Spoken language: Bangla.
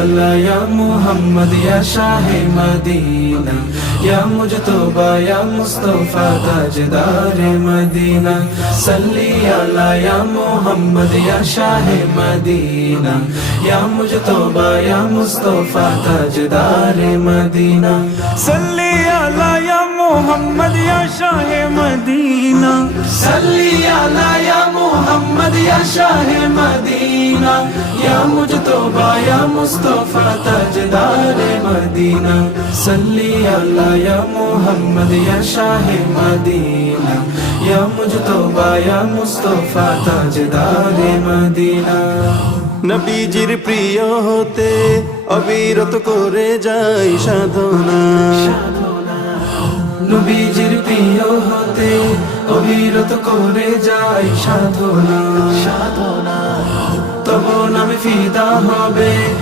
আলা ইয়া মুহাম্মদ ইয়া শাহে মদিনা ইয়া মুজতবা ইয়া মুস্তাফা তাজদারে মদিনা সাল্লি আলা ইয়া মুহাম্মদ ইয়া শাহে মদিনা ইয়া মুজতবা ইয়া মুস্তাফা তাজদারে মদিনা সাল্লি আলা ইয়া মুহাম্মদ ইয়া শাহে মদিনা সাল্লি আলা ইয়া মুহাম্মদ ইয়া শাহে মদিনা ইয়া মুজতবা ইয়া মুস্তাফা তাজদারে মদিনা সাল্লি আলা ইয়া মুহাম্মদ ইয়া শাহে মদিনা ইয়া মুজতবা ইয়া মুস্তাফা তাজদারে মদিনা নবীজির প্রিয় হতে অবিরত করে যাই সাধনা নবীজির প্রিয় হতে অবিরত করে যাই সাধনা তব নামে ফিদা হবে